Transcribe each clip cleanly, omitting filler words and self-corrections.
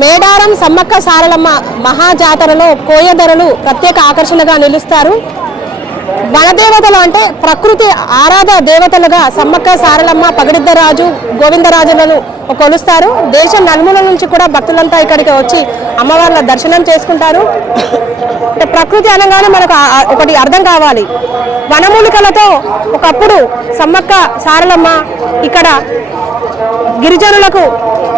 మేడారం సమ్మక్క సారలమ్మ మహాజాతరలో కోయదొరలు ప్రత్యేక ఆకర్షణగా నిలుస్తారు. వనదేవతలు అంటే ప్రకృతి ఆరాధ దేవతలుగా సమ్మక్క సారలమ్మ, పగడిద్దరాజు, గోవిందరాజులను కొలుస్తారు. దేశం నలుమూల నుంచి కూడా భక్తులంతా ఇక్కడికి వచ్చి అమ్మవార్ల దర్శనం చేసుకుంటారు. ప్రకృతి అనగానే మనకు ఒకటి అర్థం కావాలి. వనమూలికలతో ఒకప్పుడు సమ్మక్క సారలమ్మ ఇక్కడ గిరిజనులకు,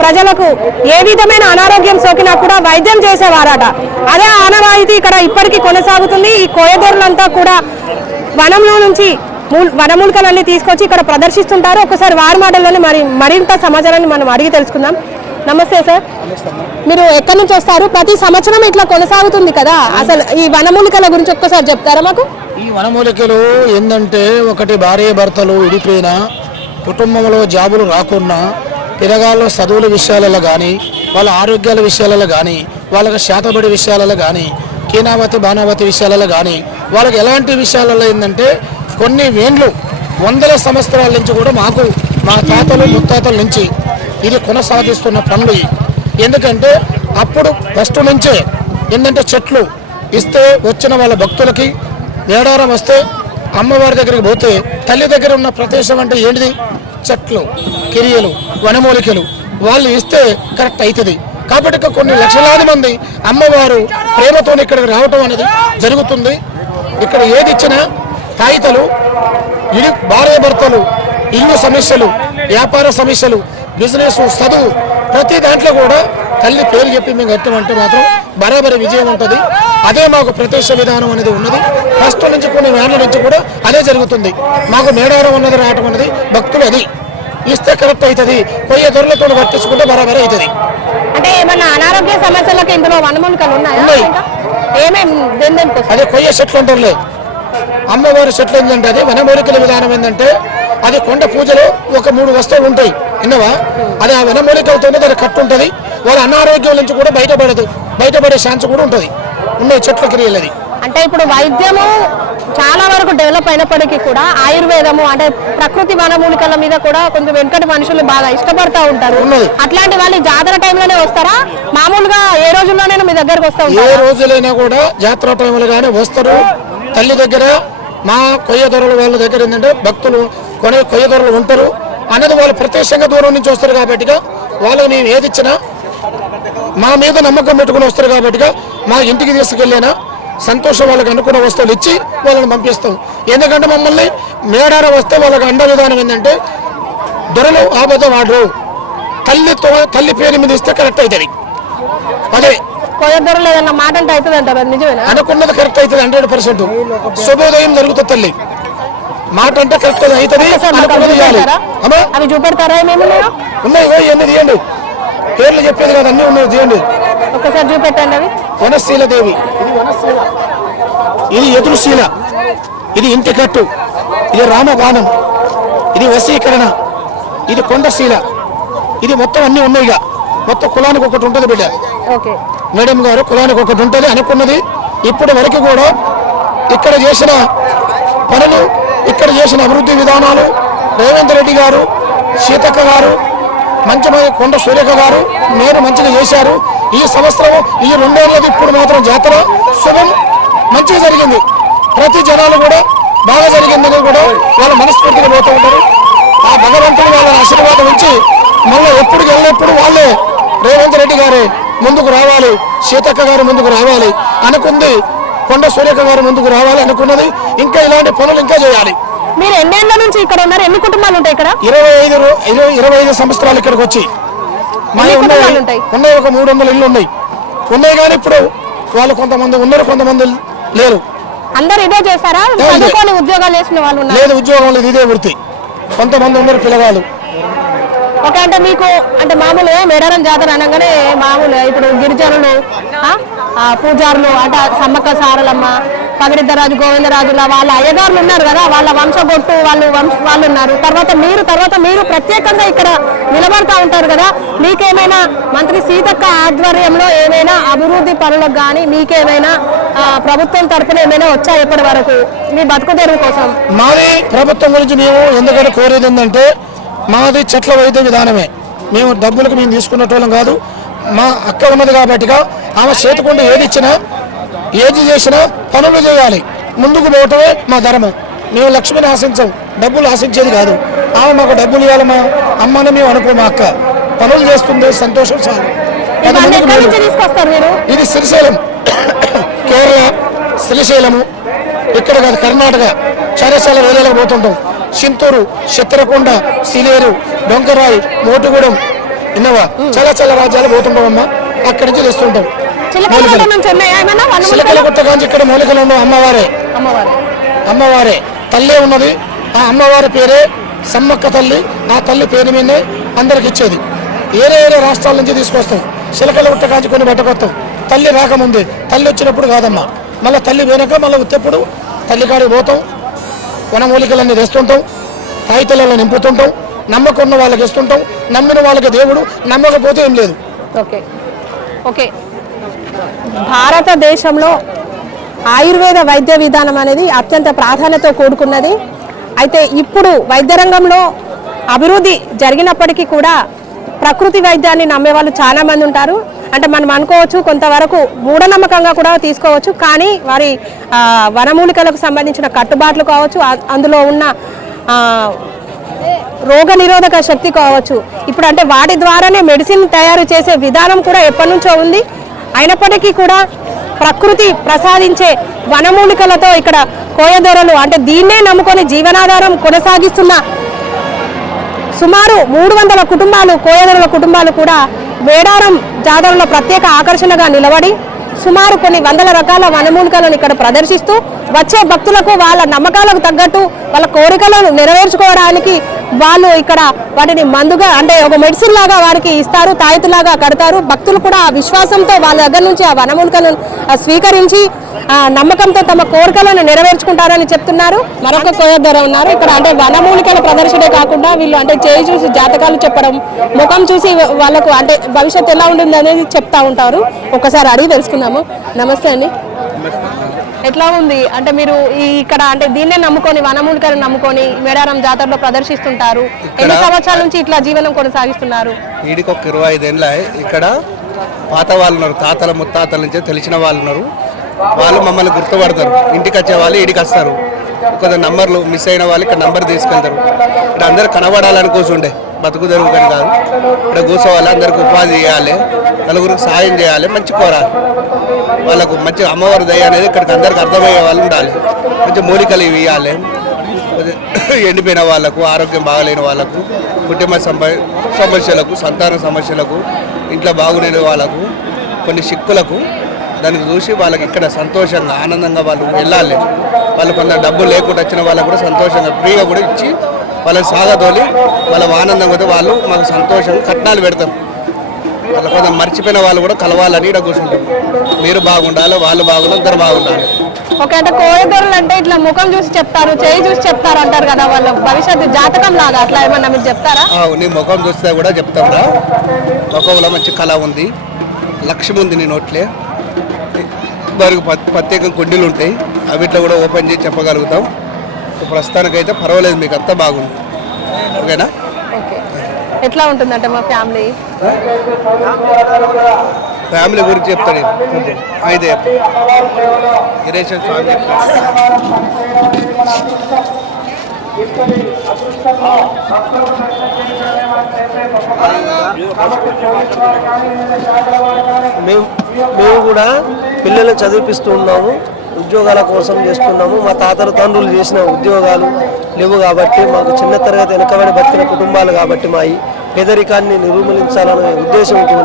ప్రజలకు ఏ విధమైన అనారోగ్యం సోకినా కూడా వైద్యం చేసేవారట. అదే ఆనవాయితీ ఇక్కడ ఇప్పటికీ కొనసాగుతుంది. ఈ కోయదొరలంతా కూడా వనంలో నుంచి వనమూలికలన్నీ తీసుకొచ్చి ఇక్కడ ప్రదర్శిస్తుంటారు. ఒకసారి వారి మాటల్లోనే మరింత సమాచారాన్ని మనం అడిగి తెలుసుకుందాం. నమస్తే సార్, మీరు ఎక్కడి నుంచి వస్తారు? ప్రతి సంవత్సరం ఇట్లా కొనసాగుతుంది కదా, అసలు ఈ వనమూలికల గురించి ఒక్కసారి చెప్తారా మాకు? ఈ వనమూలికలు ఏంటంటే, ఒకటి భార్య భర్తలు విడిపోయినా, కుటుంబంలో జాబులు రాకున్నా, పిల్లగాళ్ళ చదువుల విషయాలలో కానీ, వాళ్ళ ఆరోగ్యాల విషయాలలో కానీ, వాళ్ళకి శాతబడి విషయాలలో కానీ, కీనావతి బాణావతి విషయాలలో కానీ, వాళ్ళకి ఎలాంటి విషయాలలో ఏంటంటే కొన్ని వేండ్లు వందల సంవత్సరాల నుంచి కూడా మాకు మా తాతలు ముత్తాతల నుంచి ఇది కొనసాగిస్తున్న పనులు. ఎందుకంటే అప్పుడు ఫస్ట్ నుంచే ఏంటంటే చెట్లు ఇస్తే వచ్చిన వాళ్ళ భక్తులకి మేడారం వస్తే అమ్మవారి దగ్గరికి పోతే తల్లి దగ్గర ఉన్న ప్రదేశం అంటే ఏంటిది? చెట్లు, కిరియలు, వనమూలికలు వాళ్ళు ఇస్తే కరెక్ట్ అవుతుంది. కాబట్టి కొన్ని లక్షలాది మంది అమ్మవారు ప్రేమతో ఇక్కడికి రావటం అనేది జరుగుతుంది. ఇక్కడ ఏది ఇచ్చినా తాయితలు, భార్య భర్తలు, ఇల్లు సమస్యలు, వ్యాపార సమస్యలు, బిజినెస్, చదువు, ప్రతి దాంట్లో కూడా తల్లి పేరు చెప్పి మేము కట్టామంటే మాత్రం బరాబరి విజయం ఉంటుంది. అదే మాకు ప్రత్యక్ష విధానం అనేది ఉన్నది. ఫస్ట్ నుంచి కొన్ని వేళ్ల నుంచి కూడా అదే జరుగుతుంది. మాకు మేడారం ఉన్నది రావటం అనేది భక్తులు అది ఇస్తే కరెక్ట్ అవుతుంది. కొయ్య దొరలతో కట్టించుకుంటే బరాబరి అవుతుంది. అంటే ఏమన్నా అనారోగ్య సమస్యలకు ఇందులో వనమూలికలు ఉన్నాయి. అదే కొయ్య చెట్లు ఉంటారులే, అమ్మవారి చెట్లు ఏంటంటే అది వనమూలికల విధానం ఏంటంటే అది కొండ పూజలో ఒక 3 వస్తువులు ఉంటాయి విన్నవా. అది ఆ వనమూలికలతోనే దాని కట్టు ఉంటుంది. వాళ్ళ అనారోగ్యం నుంచి కూడా బయటపడే ఛాన్స్ కూడా ఉంటుంది. ఉన్నాయి చెట్ల క్రియలది. అంటే ఇప్పుడు వైద్యము చాలా వరకు డెవలప్ అయినప్పటికీ కూడా ఆయుర్వేదము అంటే ప్రకృతి వనమూలికల మీద కూడా కొంచెం వెనుకటి మనుషులు బాగా ఇష్టపడతా ఉంటారు. అట్లాంటి వాళ్ళు జాతర టైంలోనే వస్తారా? మామూలుగా ఏ రోజుల్లోనైనా మీ దగ్గరకు వస్తా ఉంటారు? ఏ రోజులైనా కూడా జాతర టైంలో కానీ వస్తారు. తల్లి దగ్గర మా కొయ్య దొరల వాళ్ళ దగ్గర ఏంటంటే భక్తులు కొయ్య దొరలు ఉంటారు అనేది వాళ్ళు ప్రత్యక్షంగా దూరం నుంచి వస్తారు. కాబట్టి వాళ్ళు మేము ఏది ఇచ్చినా మా మీద నమ్మకం పెట్టుకుని వస్తారు. కాబట్టి మా ఇంటికి తీసుకెళ్ళినా సంతోషం వాళ్ళకి అనుకున్న వస్తువులు ఇచ్చి వాళ్ళని పంపిస్తాం. ఎందుకంటే మమ్మల్ని మేడారం వస్తే వాళ్ళకి అండ విధానం ఏంటంటే దొరలు ఆబద్ధ వాడు తల్లి పేరు మీద ఇస్తే కరెక్ట్ అవుతుంది. అదే మాట అంటే అవుతుంది అంటారు, నిజమేనా? అనుకున్నది కరెక్ట్ అవుతుంది 100%. శుభోదయం జరుగుతుంది. తల్లి మాట అంటే కరెక్ట్ అవుతుంది. అవి చూపెడతారా? ఉన్నాయి, ఇవన్నీ తీయండి. పేర్లు చెప్పేది కాదు, అన్నీ ఉన్నాయి, తీయండి. ఒకసారి చూపెట్టండి. అవి వనశీల దేవి, ఇది ఎదురుశీల, ఇది ఇంటి కట్టు, ఇది రామబాణం, ఇది వశీకరణ, ఇది కొండశీల, ఇది మొత్తం అన్ని ఉన్నాయి. మొత్తం కులానికి ఒకటి ఉంటుంది బిడ్డ. మేడం గారు కులానికి ఒకటి ఉంటుంది అనుకున్నది. ఇప్పటి వరకు కూడా ఇక్కడ చేసిన పనులు, ఇక్కడ చేసిన అభివృద్ధి విధానాలు రేవంత్ రెడ్డి గారు, సీతక్క గారు, మంచి కొండ సూర్యక గారు నేను మంచిగా చేశారు. ఈ సంవత్సరం ఈ 2 ఏళ్ళది ఇప్పుడు మాత్రం జాతర శుభం మంచిగా జరిగింది. ప్రతి జనాలు కూడా బాగా జరిగిందని కూడా వాళ్ళు మనస్ఫూర్తిగా పోతూ ఉంటారు. ఆ భగవంతుడు వాళ్ళని ఆశీర్వాదం ఇచ్చి మళ్ళీ ఎప్పుడు వెళ్ళినప్పుడు వాళ్ళే రేవంత్ రెడ్డి గారే ముందుకు రావాలి, సీతక్క గారు ముందుకు రావాలి అనుకుంది, కొండ సూర్యక గారు ముందుకు రావాలి అనుకున్నది. ఇంకా ఇలాంటి పనులు ఇంకా చేయాలి. మీరు ఎన్నేళ్ల నుంచి ఇక్కడ ఉన్నారు? ఎన్ని కుటుంబాలు ఉంటాయి ఇక్కడ? 25 సంవత్సరాలు ఇక్కడికి వచ్చి ఉన్నాయి. ఒక 300 ఇళ్ళు ఉన్నాయి కానీ ఇప్పుడు వాళ్ళు కొంతమంది ఉన్నారు, కొంతమంది లేరు. అందరు ఇదే చేస్తారా? ఉద్యోగాలు చేసిన వాళ్ళు లేదు, ఉద్యోగం లేదు, ఇదే వృత్తి. కొంతమంది ఉన్నారు పిల్లగాళ్ళు. ఓకే, అంటే మీకు అంటే మామూలుగా మేడారం జాతర అనగానే మామూలుగా ఇప్పుడు గిరిజనులు, పూజారులు అంటే సమ్మక్క సారలమ్మ, పగడిద్దరాజు, గోవిందరాజుల వాళ్ళ అయ్యగారులు ఉన్నారు కదా, వాళ్ళ వంశగొట్టు వాళ్ళు ఉన్నారు. తర్వాత మీరు ప్రత్యేకంగా ఇక్కడ నిలబడతా ఉంటారు కదా. మీకేమైనా మంత్రి సీతక్క ఆధ్వర్యంలో ఏమైనా అభివృద్ధి పనులకు కానీ మీకేమైనా ప్రభుత్వం తరఫున ఏమైనా వచ్చా ఇప్పటి వరకు మీ బతుకు తెరువు కోసం? మాది ప్రభుత్వం గురించి మేము ఎందుకంటే కోరేది ఏంటంటే మాది చెట్ల వైద్య విధానమే. మేము డబ్బులకు మేము తీసుకున్నటోళ్ళం కాదు. మా అక్క ఉన్నది కాబట్టిగా ఆమె చేతికుండా ఏది ఇచ్చినా ఏది చేసినా పనులు చేయాలి, ముందుకు పోవటమే మా ధర్మం. మేము లక్ష్మిని ఆశించాం, డబ్బులు ఆశించేది కాదు. ఆమె మాకు డబ్బులు ఇవ్వాలి, మా అమ్మని మేము అనుకో, మా అక్క పనులు చేస్తుంది, సంతోషం చాలు. ఇది శ్రీశైలం, కేరళ శ్రీశైలము, ఇక్కడ కాదు కర్ణాటక చాలా చాలా వేలకు పోతుంటాం. చింతూరు, చిత్రకొండ, సిలేరు, డొంకరాయి, మోటుగూడెం, ఇన్నవా చాలా చాలా రాజ్యాలు పోతుంటాం అమ్మ. అక్కడి నుంచి తెస్తుంటాం. చిలకలగుట్ట కాంచి ఇక్కడ మూలికలు ఉన్న అమ్మవారే తల్లే ఉన్నది. ఆ అమ్మవారి పేరే సమ్మక్క తల్లి. ఆ తల్లి పేరు మీదనే అందరికి ఇచ్చేది. ఏరే రాష్ట్రాల నుంచి తీసుకొస్తాం. చిలకలగుట్ట కాంచి కొన్ని పట్టుకొస్తాం. తల్లి రాకముందే, తల్లి వచ్చినప్పుడు కాదమ్మా. మళ్ళీ తల్లి పోయినాక మళ్ళీ ఉత్తప్పుడు తల్లి కాడికి పోతాం. వనమూలికలన్నీ తెస్తుంటాం, తాయితలలో నింపుతుంటాం. నమ్మకం ఉన్న వాళ్ళకి ఇస్తుంటాం. నమ్మిన వాళ్ళకి దేవుడు, నమ్మకపోతే ఏం లేదు. ఓకే ఓకే భారతదేశంలో ఆయుర్వేద వైద్య విధానం అనేది అత్యంత ప్రాధాన్యతతో కూడుకున్నది. అయితే ఇప్పుడు వైద్య రంగంలో అభివృద్ధి జరిగినప్పటికీ కూడా ప్రకృతి వైద్యాన్ని నమ్మే వాళ్ళు చాలా మంది ఉంటారు. అంటే మనం అనుకోవచ్చు, కొంతవరకు మూఢనమ్మకంగా కూడా తీసుకోవచ్చు. కానీ వారి వనమూలికలకు సంబంధించిన కట్టుబాట్లు కావచ్చు, అందులో ఉన్న రోగ నిరోధక శక్తి కావచ్చు, ఇప్పుడు అంటే వాటి ద్వారానే మెడిసిన్ తయారు చేసే విధానం కూడా ఎప్పటి నుంచో ఉంది. అయినప్పటికీ కూడా ప్రకృతి ప్రసాదించే వనమూలికలతో ఇక్కడ కోయదొరలు అంటే దీన్నే నమ్ముకొని జీవనాధారం కొనసాగిస్తున్న సుమారు 300 కుటుంబాలు, కోయదొరల కుటుంబాలు కూడా మేడారం జాతరలో ప్రత్యేక ఆకర్షణగా నిలబడి సుమారు కొన్ని వందల రకాల వనమూలికలను ఇక్కడ ప్రదర్శిస్తూ వచ్చే భక్తులకు వాళ్ళ నమ్మకాలకు తగ్గట్టు వాళ్ళ కోరికలను నెరవేర్చుకోవడానికి వాళ్ళు ఇక్కడ వాటిని మందుగా అంటే ఒక మెడిసిన్ లాగా వారికి ఇస్తారు, తాయితులాగా కడతారు. భక్తులు కూడా ఆ విశ్వాసంతో వాళ్ళ దగ్గర నుంచి ఆ వనమూలికలను స్వీకరించి ఆ నమ్మకంతో తమ కోరికలను నెరవేర్చుకుంటారని చెప్తున్నారు. మరొక కోయదొర ఉన్నారు ఇక్కడ. అంటే వనమూలికల ప్రదర్శనే కాకుండా వీళ్ళు అంటే చేయి చూసి జాతకాలు చెప్పడం, ముఖం చూసి వాళ్ళకు అంటే భవిష్యత్తు ఎలా ఉంటుంది అనేది చెప్తా ఉంటారు. ఒకసారి అడిగి తెలుసుకుందాము. నమస్తే అండి, ఎట్లా ఉంది? అంటే మీరు ఇక్కడ అంటే దీన్నే నమ్ముకొని వనమూలికలను నమ్ముకొని మేడారం జాతరలో ప్రదర్శిస్తుంటారు. ఎన్ని సంవత్సరాల నుంచి ఇట్లా జీవనం కొనసాగిస్తున్నారు? ఈడికి ఒక 25 ఏళ్ళ ఇక్కడ పాత వాళ్ళు ఉన్నారు, తాతల ముత్తాతల నుంచి తెలిసిన వాళ్ళు ఉన్నారు. వాళ్ళు మమ్మల్ని గుర్తుపడతారు. ఇంటికి వచ్చే వాళ్ళు ఈడికి వస్తారు. కొంత నంబర్లు మిస్ అయిన వాళ్ళు ఇక్కడ నంబర్ తీసుకెళ్తారు. ఇక్కడ అందరు కనబడాలని కూర్చుండే, బతుకు తెరుగుకని కాదు. ఇక్కడ కూర్చోవాలి, అందరికి ఉపాధి చేయాలి, నలుగురికి సాయం చేయాలి, మంచి కోరాలి. వాళ్ళకు మంచి అమ్మవారి దయ అనేది ఇక్కడికి అందరికి అర్థమయ్యే వాళ్ళు ఉండాలి. మంచి మూలికలు ఇవి ఇవ్వాలి. ఎండిపోయిన వాళ్ళకు, ఆరోగ్యం బాగలేని వాళ్ళకు, కుటుంబ సమస్యలకు, సంతాన సమస్యలకు, ఇంట్లో బాగులేని వాళ్ళకు, కొన్ని సిక్కులకు దానికి చూసి వాళ్ళకి ఇక్కడ సంతోషంగా ఆనందంగా వాళ్ళు వెళ్ళాలి. వాళ్ళు కొంత డబ్బులు లేకుండా వచ్చిన వాళ్ళకు కూడా సంతోషంగా ఫ్రీగా కూడా ఇచ్చి వాళ్ళని సాగదోలి వాళ్ళ ఆనందంగా పోతే వాళ్ళు మాకు సంతోషంగా కట్నాలు పెడతారు. వాళ్ళ కొంత మర్చిపోయిన వాళ్ళు కూడా కలవాలని ఇక్కడ కూర్చుంటారు. మీరు బాగుండాలి, వాళ్ళు బాగుండాలి, ఇద్దరు బాగుండాలి. ఓకే, అంటే కోయదొరలు అంటే ఇట్లా ముఖం చూసి చెప్తారు, చేయి చూసి చెప్తారు అంటారు కదా, వాళ్ళ భవిష్యత్తు జాతకం లాగా అట్లా ఏమన్నా మీరు చెప్తారా? నీ ముఖం చూస్తే కూడా చెప్తారా. ముఖంలో మంచి కళ ఉంది, లక్ష్యం ఉంది నీ నోట్లే. వారికి ప్రత్యేక కుండీలు ఉంటాయి, అవిట్లో కూడా ఓపెన్ చేసి చెప్పగలుగుతాం. ప్రస్తుతానికైతే పర్వాలేదు, మీకు అంతా బాగుంది. ఓకేనా? ఓకే, ఎట్లా ఉంటుందంటే మా ఫ్యామిలీ గురించి చెప్తాడు. అయితే గిరీశన్ స్వామి మేము కూడా పిల్లల్ని చదివిపిస్తూ ఉన్నాము, ఉద్యోగాల కోసం చేస్తున్నాము. మా తాతలు తండ్రులు చేసిన ఉద్యోగాలు లేవు కాబట్టి, మాకు చిన్న తరగతి వెనకబడి బతికిన కుటుంబాలు కాబట్టి మా ఈ పేదరికాన్ని నిర్మూలించాలనే ఉద్దేశంతో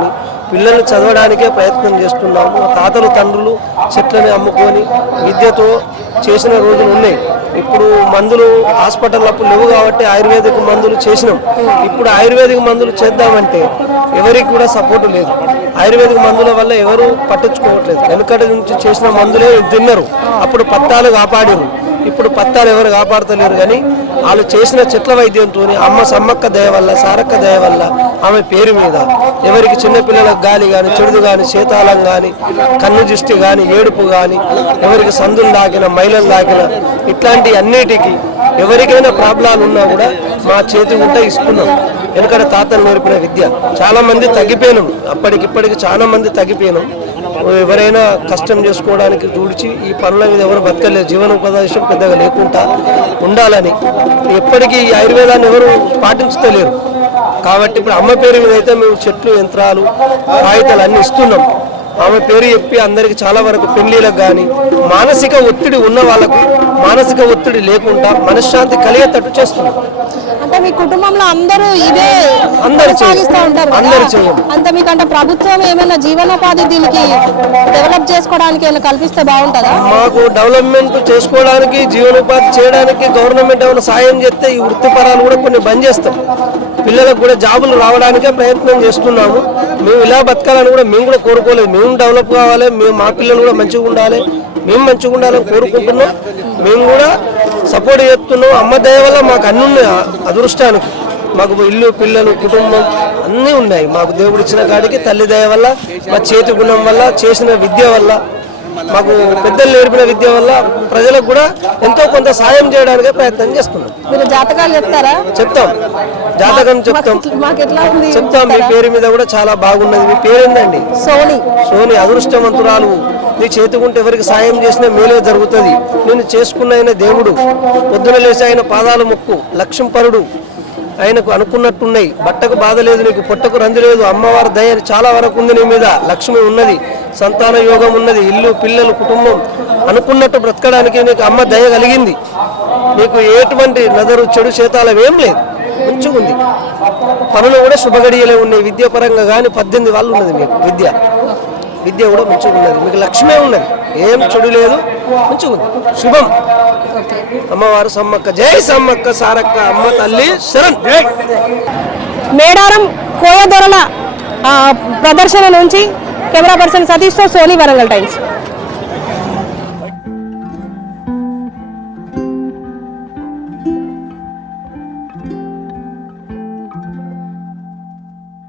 పిల్లల్ని చదవడానికే ప్రయత్నం చేస్తున్నాము. మా తాతలు తండ్రులు చెట్లని అమ్ముకొని విద్యతో చేసిన రోజులు ఉన్నాయి. ఇప్పుడు మందులు హాస్పిటల్ అప్పుడు లేవు కాబట్టి ఆయుర్వేదిక్ మందులు చేసినాం. ఇప్పుడు ఆయుర్వేదిక్ మందులు చేద్దామంటే ఎవరికి కూడా సపోర్ట్ లేదు. ఆయుర్వేదిక్ మందుల వల్ల ఎవరు పట్టించుకోవట్లేదు. వెనుకటి నుంచి చేసిన మందులే తిన్నారు. అప్పుడు పత్తాలు కాపాడారు, ఇప్పుడు పత్తాలు ఎవరు కాపాడతలేరు. కానీ వాళ్ళు చేసిన చెట్ల వైద్యంతో అమ్మ సమ్మక్క దయ వల్ల, సారక్క దయ వల్ల ఆమె పేరు మీద ఎవరికి చిన్నపిల్లలకు గాలి కానీ, చెడుదు కానీ, శీతాళం కానీ, కన్ను దృష్టి కానీ, ఏడుపు కానీ, ఎవరికి సందులు దాకిన, మైలలు దాకిన, ఇట్లాంటి అన్నిటికీ ఎవరికైనా ప్రాబ్లాలు ఉన్నా కూడా మా చేతి ఉంటే ఇస్తున్నాం. ఎందుకంటే తాతలు నేర్పిన విద్య చాలా మంది తగ్గిపోయినాం, అప్పటికిప్పటికి చాలా మంది తగ్గిపోయినాం. ఎవరైనా కష్టం చేసుకోవడానికి చూడిచి ఈ పనుల మీద ఎవరు బతకలేదు, జీవనోపాధి పెద్దగా లేకుండా ఉండాలని ఎప్పటికీ ఈ ఆయుర్వేదాన్ని ఎవరు పాటించలేరు. కాబట్టి ఇప్పుడు అమ్మ పేరు మీద అయితే మేము చెట్లు, యంత్రాలు, కాగితాలు అన్నీ ఇస్తున్నాం. ఆమె పేరు చెప్పి అందరికి చాలా వరకు పెళ్లిలకు కానీ మానసిక ఒత్తిడి ఉన్న వాళ్ళకు మానసిక ఒత్తిడి లేకుండా మనశ్శాంతి కలిగేటట్టు చేస్తున్నాం. అంటే మీ కుటుంబంలో అందరూ ఇదే అందరూ కొనసాగిస్తూ ఉంటారు కదా? అందరూ చేయండి. అంటే మీకంటే ప్రభుత్వం ఏమైనా జీవనోపాధి దీనికి డెవలప్ చేసుకోవడానికి ఏమైనా కల్పిస్తే బాగుంటుందా? మాకు డెవలప్మెంట్ చేసుకోవడానికి, జీవనోపాధి చేయడానికి గవర్నమెంట్ ఏమైనా సాయం చేస్తే ఈ వృత్తిపరాలు కూడా కొన్ని బంద్ చేస్తాం. పిల్లలకు కూడా జాబులు రావడానికే ప్రయత్నం చేస్తున్నాము. మేము ఇలా బతకాలని కూడా మేము కూడా కోరుకోలేదు. మేము డెవలప్ కావాలి, మా పిల్లలు కూడా మంచిగా ఉండాలి, మేము మంచిగా ఉండాలని కోరుకుంటున్నాం. మేము కూడా సపోర్ట్ చేస్తున్నాం. అమ్మ దయ వల్ల మాకు అన్నీ ఉన్నాయి. అదృష్టానికి మాకు ఇల్లు, పిల్లలు, కుటుంబం అన్నీ ఉన్నాయి. మాకు దేవుడు ఇచ్చిన కాడికి తల్లి దయ వల్ల, మా చేతి గుణం వల్ల, చేసిన విద్య వల్ల, మాకు పెద్దలు నేర్పిన విద్య వల్ల ప్రజలకు కూడా ఎంతో కొంత సాయం చేయడానికి ప్రయత్నం చేస్తున్నాం. మీరు జాతకాలు చెప్తారా? చెప్తాం, జాతకం చెప్తాం. మాకు ఎట్లా ఉంది చెప్తాం. మీ పేరు మీద కూడా చాలా బాగున్నది. మీ పేరేందండి? సోని. సోని, అదృష్టవంతురాలు. నీ చేతుకుంటే ఎవరికి సాయం చేసినా మేలే జరుగుతుంది. నేను చేసుకున్న ఆయన దేవుడు. పొద్దున లేచి ఆయన పాదాలు మొక్కు. లక్ష్మీపరుడు, ఆయనకు అనుకున్నట్టున్నాయి. బట్టకు బాధ లేదు, నీకు పొట్టకు రంది లేదు. అమ్మవారి దయ చాలా వరకు ఉంది నీ మీద. లక్ష్మి ఉన్నది, సంతాన యోగం ఉన్నది, ఇల్లు, పిల్లలు, కుటుంబం అనుకున్నట్టు బ్రతకడానికి నీకు అమ్మ దయ కలిగింది. నీకు ఎటువంటి నదరు, చెడు చేతాలం ఏం లేదు, మంచిగుంది. పనులు కూడా శుభగడియలే ఉన్నాయి. విద్యాపరంగా కానీ 18 వాళ్ళు ఉన్నది మీకు విద్య కూడా మంచిగా ఉన్నది. మీకు లక్ష్మే ఉన్నది, ఏం చెడు లేదు, మంచిగా ఉంది. శుభం. అమ్మవారు సమ్మక్క, జై సమ్మక్క సారక్క, అమ్మ తల్లి శరణ్. మేడారం కోయదొరల ప్రదర్శన నుంచి కెమెరా పర్సన్ సతీష్తో సోనీ, వరంగల్ టైమ్స్.